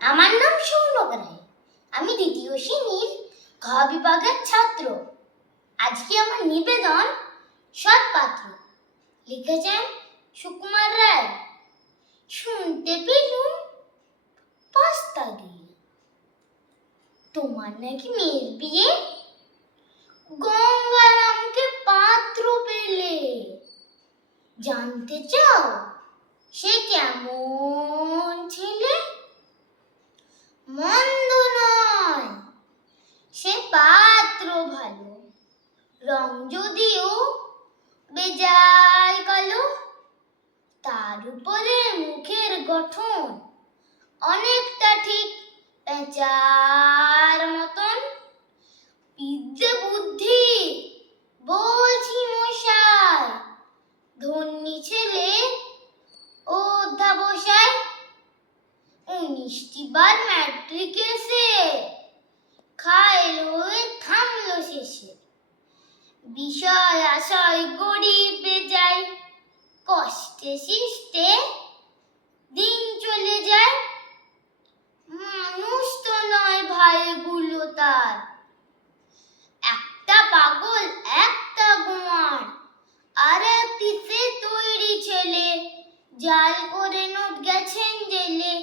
আমার নাম সৌনক রায়। আমি দ্বিতীয় শ্রেণীর ঘ বিভাগের ছাত্র। আজকে আমার নিবেদন সৎপাত্র, লিখেছেন সুকুমার রায়। শুনতে পেলুম পাস্তা দিয়ে তোমার নাকি মেয়ের বিয়ে, গঙ্গারামকে পাত্র পেলে। জানতে চাও সে কেমন ছেলে? মন্দ নয়, সে পাত্র ভালো, রং যদিও বেজায় কালো। তার উপরে মুখের গঠন অনেকটা ঠিক পেঁচার মতন। বিদ্যে বুদ্ধি বলছি মশাই, ধন্যী ছেলে অধ্যাবসায়। 19টি বার ম্যাট্রিকে সে খাইল হয়ে থামলো শেষে। বিষয় আশয় গড়িয়ে যায়, কষ্টে শিষ্টে দিন চলে যায়। মানুষ তো নয় ভাইগুলো তার, একটা পাগল একটা গোয়ার। আর একটি সে তৈরি ছেলে, জাল করে নোট গেছেন জেলে।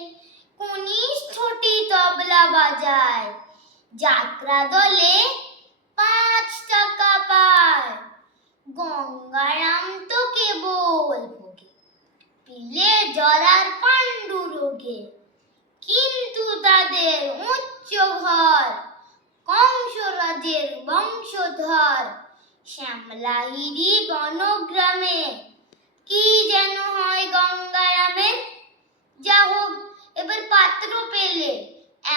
কনিষ্ঠটি তবলা বাজায়, যাত্রা দলে 5 টাকা পায়। গঙ্গারাম তো কেবল ভোগে পিলে জরার পাণ্ডু রোগে। কিন্তু তাদের উচ্চ ঘর, কংসরাজের বংশধর। শ্যামলাহিরি বনগ্রামে কি যেন হয় গঙ্গারামের। যা হোক, এবার পাত্র পেলে,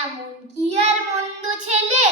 এমন কি আর মন্দ ছেলে?